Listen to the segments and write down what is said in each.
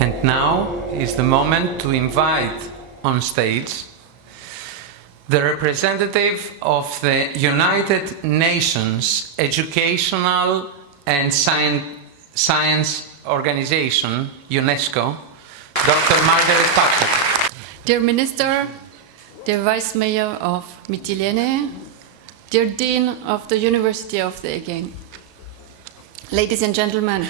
And now is the moment to invite on stage the representative of the United Nations Educational and Science Organization, UNESCO, Dr. Margaret Patzak. Dear Minister, dear Vice Mayor of Mytilene, dear Dean of the University of the Aegean, ladies and gentlemen,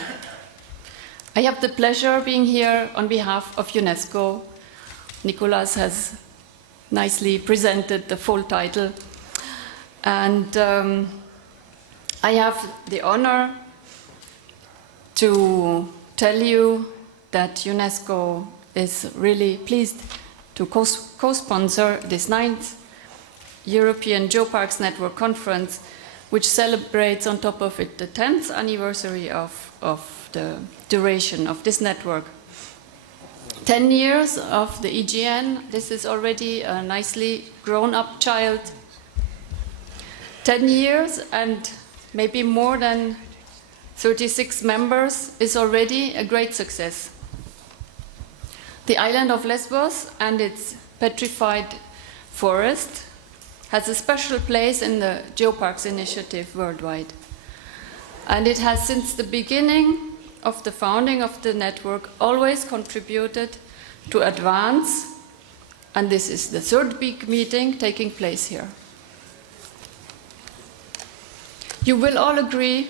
I have the pleasure of being here on behalf of UNESCO. Nicolas has nicely presented the full title. And I have the honor to tell you that UNESCO is really pleased to co-sponsor this 9th European Geoparks Network Conference, which celebrates on top of it the 10th anniversary of the duration of this network. 10 years of the EGN, this is already a nicely grown-up child. 10 years and maybe more than 36 members is already a great success. The island of Lesvos and its petrified forest has a special place in the Geoparks initiative worldwide. And it has, since the beginning of the founding of the network, always contributed to advance, and this is the third big meeting taking place here. You will all agree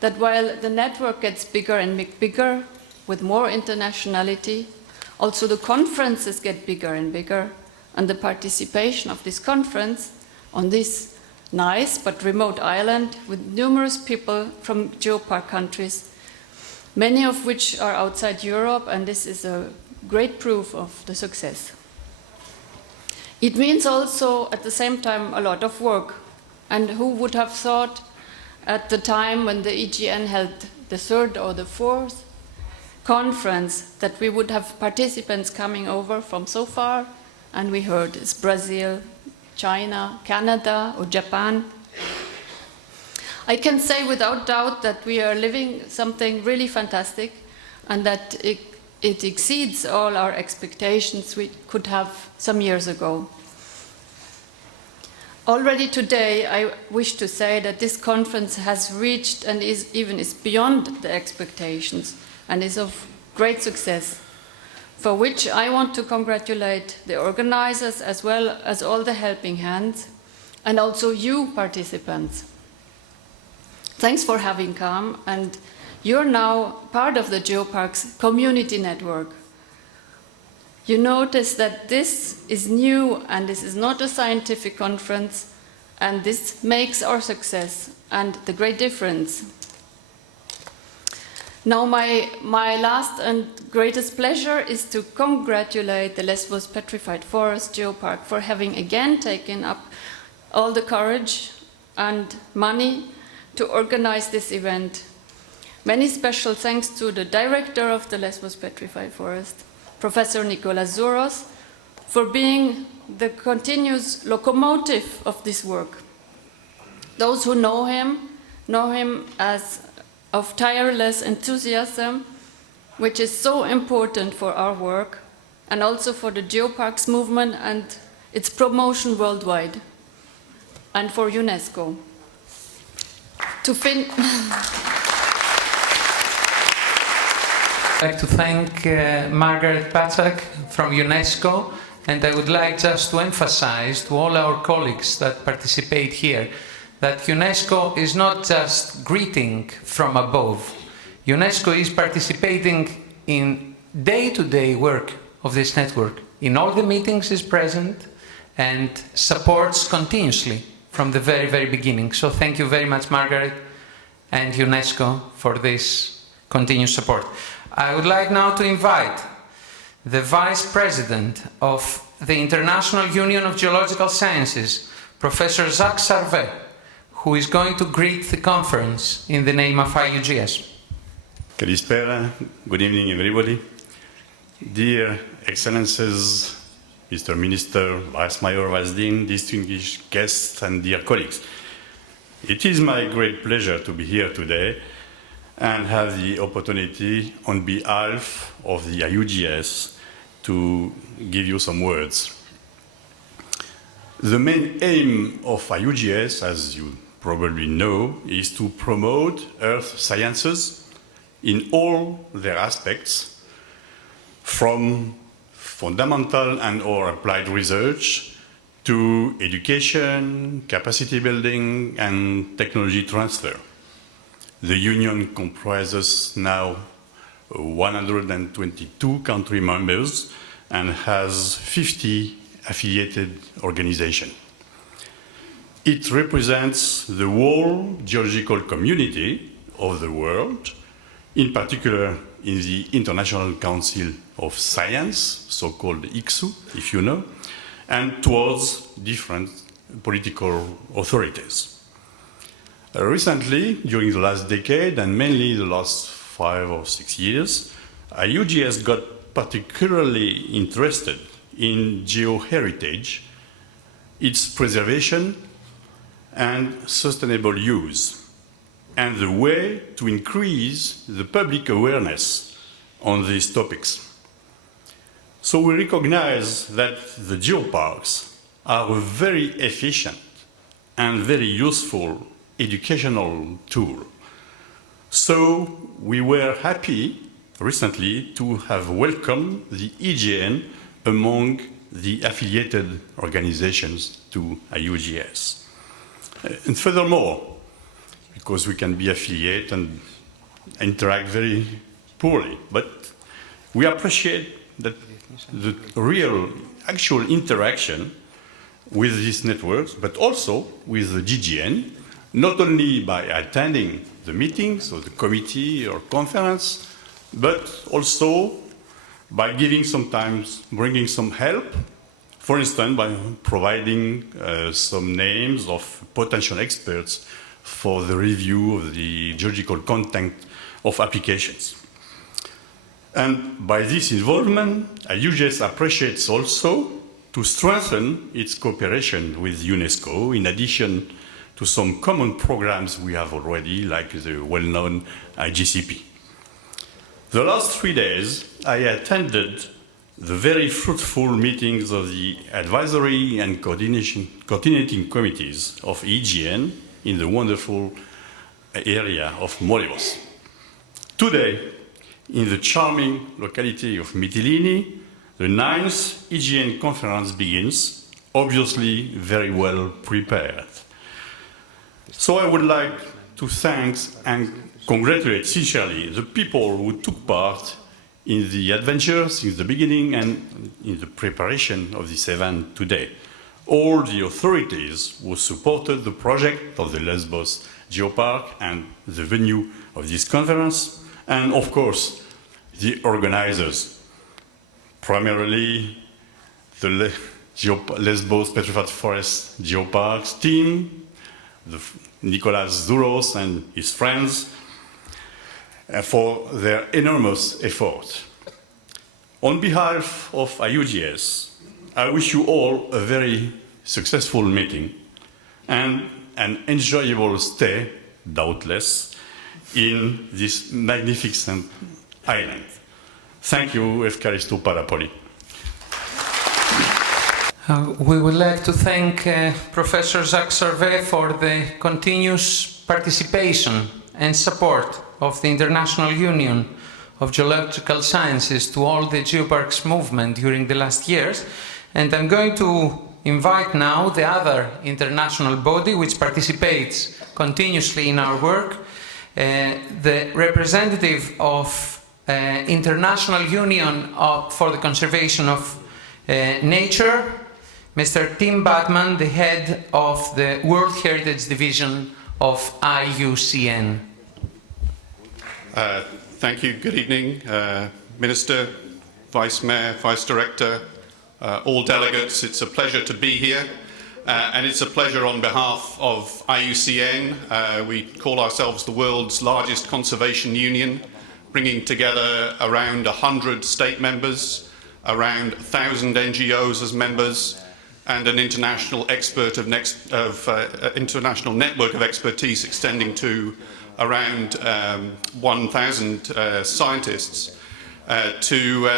that while the network gets bigger and bigger with more internationality, also the conferences get bigger and bigger, and the participation of this conference on this nice but remote island with numerous people from Geopark countries, many of which are outside Europe, and this is a great proof of the success. It means also at the same time a lot of work, and who would have thought at the time when the EGN held the third or the fourth conference that we would have participants coming over from so far, and we heard it's Brazil, China, Canada, or Japan. I can say without doubt that we are living something really fantastic, and that it exceeds all our expectations we could have some years ago. Already today, I wish to say that this conference has reached and is beyond the expectations and is of great success, for which I want to congratulate the organizers as well as all the helping hands, and also you participants. Thanks for having come, and you're now part of the Geoparks community network. You notice that this is new and this is not a scientific conference, and this makes our success and the great difference. Now my last and greatest pleasure is to congratulate the Lesvos Petrified Forest Geopark for having again taken up all the courage and money to organize this event. Many special thanks to the director of the Lesvos Petrified Forest, Professor Nicolas Zouros, for being the continuous locomotive of this work. Those who know him as of tireless enthusiasm, which is so important for our work, and also for the Geoparks movement and its promotion worldwide, and for UNESCO. I'd like to thank Margaret Patzak from UNESCO, and I would like just to emphasize to all our colleagues that participate here that UNESCO is not just greeting from above. UNESCO is participating in day-to-day work of this network. In all the meetings is present and supports continuously from the very, very beginning. So thank you very much, Margaret and UNESCO, for this continuous support. I would like now to invite the Vice President of the International Union of Geological Sciences, Professor Jacques Charvet, who is going to greet the conference in the name of IUGS. Kalispera, good evening everybody. Dear Excellencies, Mr. Minister, Vice Mayor Vazdin, distinguished guests and dear colleagues. It is my great pleasure to be here today and have the opportunity on behalf of the IUGS to give you some words. The main aim of IUGS, as you probably know, is to promote earth sciences in all their aspects, from fundamental and or applied research to education, capacity building, and technology transfer. The Union comprises now 122 country members and has 50 affiliated organizations. It represents the whole geological community of the world, in particular in the International Council of Science, so-called ICSU, if you know, and towards different political authorities. Recently, during the last decade, and mainly the last 5 or 6 years, IUGS got particularly interested in geoheritage, its preservation and sustainable use, and the way to increase the public awareness on these topics. So we recognize that the geoparks are a very efficient and very useful educational tool. So we were happy recently to have welcomed the EGN among the affiliated organizations to IUGS. And furthermore, because we can be affiliated and interact very poorly, but we appreciate that the real, actual interaction with these networks, but also with the GGN, not only by attending the meetings or the committee or conference, but also by giving sometimes, bringing some help, for instance, by providing some names of potential experts for the review of the geological content of applications. And by this involvement, IUGS appreciates also to strengthen its cooperation with UNESCO, in addition to some common programs we have already, like the well-known IGCP. The last 3 days, I attended the very fruitful meetings of the advisory and coordinating committees of EGN in the wonderful area of Molivos. Today, in the charming locality of Mytilene, the 9th EGN conference begins, obviously very well prepared. So I would like to thank and congratulate sincerely the people who took part in the adventure since the beginning and in the preparation of this event today. All the authorities who supported the project of the Lesbos Geopark and the venue of this conference, and of course, the organizers, primarily the Lesbos Petrified Forest Geoparks team, Nicolas Zouros and his friends, for their enormous effort. On behalf of IUGS, I wish you all a very successful meeting and an enjoyable stay, doubtless, in this magnificent island. Thank you, Efkaristo Parapoli. We would like to thank Professor Jacques Charvet for the continuous participation and support of the International Union of Geological Sciences to all the Geoparks movement during the last years. And I'm going to invite now the other international body which participates continuously in our work, the representative of International Union for the Conservation of Nature, Mr. Tim Badman, the head of the World Heritage Division of IUCN. Thank you. Good evening, Minister, Vice Mayor, Vice Director, all delegates. It's a pleasure to be here, and it's a pleasure on behalf of IUCN. We call ourselves the world's largest conservation union, bringing together around 100 state members, around 1,000 NGOs as members, and an international international network of expertise extending to around 1,000 scientists to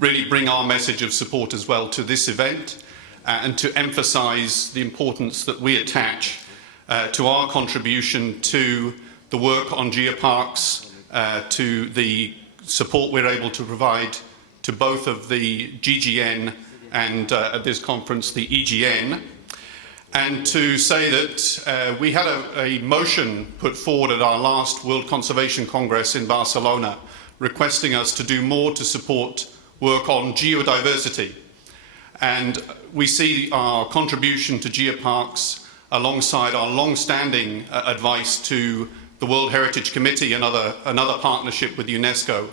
really bring our message of support as well to this event and to emphasise the importance that we attach to our contribution to the work on geoparks, to the support we're able to provide to both of the GGN and at this conference the EGN, and to say that we had a motion put forward at our last World Conservation Congress in Barcelona requesting us to do more to support work on geodiversity. And we see our contribution to geoparks alongside our long-standing advice to the World Heritage Committee and another partnership with UNESCO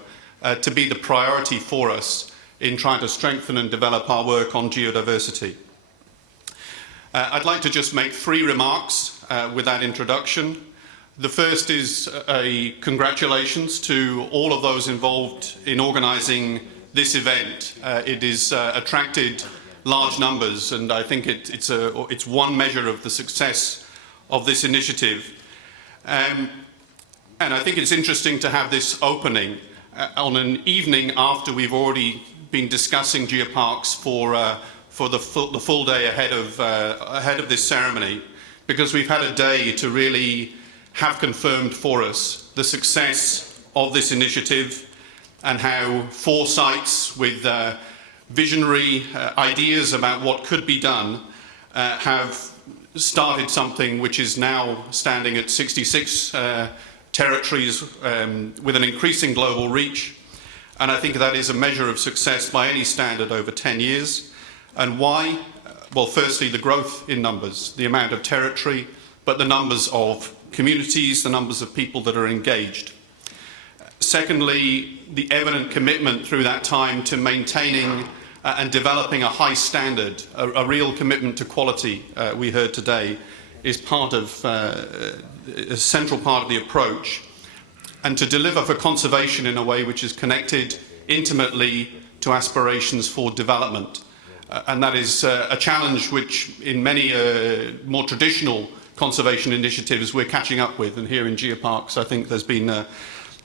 to be the priority for us in trying to strengthen and develop our work on geodiversity. I'd like to just make 3 remarks with that introduction. The first is a congratulations to all of those involved in organising this event. It has attracted large numbers, and I think it's one measure of the success of this initiative. And I think it's interesting to have this opening on an evening after we've already been discussing geoparks for the full day ahead of this ceremony, because we've had a day to really have confirmed for us the success of this initiative and how 4 sites with visionary ideas about what could be done have started something which is now standing at 66 territories with an increasing global reach. And I think that is a measure of success by any standard over 10 years. And why? Well, firstly, the growth in numbers, the amount of territory, but the numbers of communities, the numbers of people that are engaged. Secondly, the evident commitment through that time to maintaining and developing a high standard, a real commitment to quality, we heard today, is part of a central part of the approach, and to deliver for conservation in a way which is connected intimately to aspirations for development. And that is a challenge which in many more traditional conservation initiatives we're catching up with, and here in Geoparks I think there's been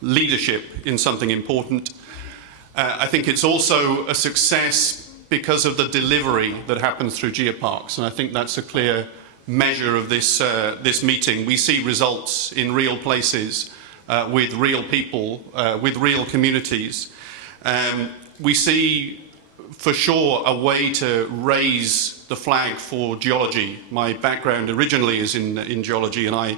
leadership in something important. I think it's also a success because of the delivery that happens through Geoparks, and I think that's a clear measure of this meeting. We see results in real places, with real people, with real communities. We see for sure a way to raise the flag for geology. My background originally is in geology, and I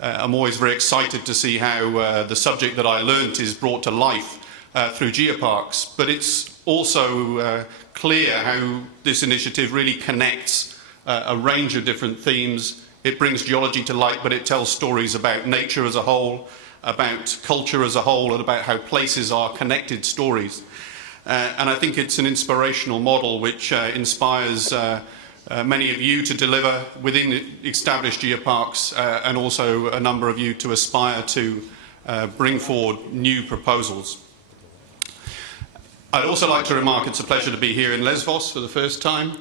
am always very excited to see how the subject that I learnt is brought to life through Geoparks. But it's also clear how this initiative really connects a range of different themes. It brings geology to light, but it tells stories about nature as a whole, about culture as a whole, and about how places are connected stories. And I think it's an inspirational model which inspires many of you to deliver within established geoparks, and also a number of you to aspire to bring forward new proposals. I'd also like to remark it's a pleasure to be here in Lesvos for the first time,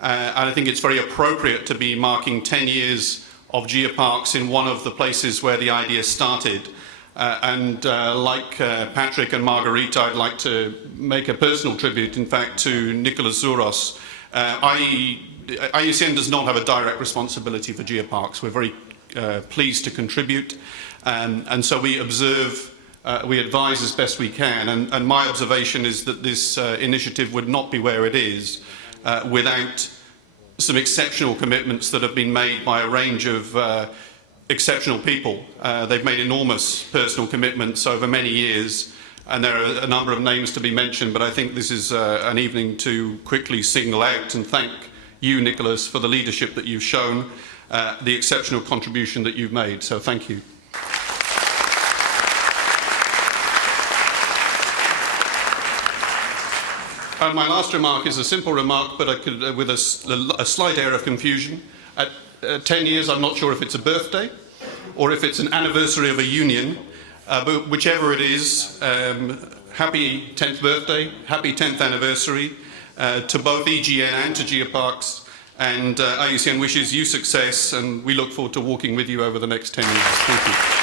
and I think it's very appropriate to be marking 10 years of geoparks in one of the places where the idea started. Like Patrick and Margaret, I'd like to make a personal tribute, in fact, to Nicholas Zouros. IUCN does not have a direct responsibility for geoparks. We're very pleased to contribute, and so we observe, we advise as best we can, and my observation is that this initiative would not be where it is without some exceptional commitments that have been made by a range of exceptional people. They've made enormous personal commitments over many years, and there are a number of names to be mentioned, but I think this is an evening to quickly single out and thank you, Nicholas, for the leadership that you've shown, the exceptional contribution that you've made, so thank you. And my last remark is a simple remark, but I could, with a slight air of confusion. At 10 years, I'm not sure if it's a birthday or if it's an anniversary of a union, but whichever it is, happy 10th birthday, happy 10th anniversary to both EGN and to Geoparks, And IUCN wishes you success, and we look forward to walking with you over the next 10 years. Thank you.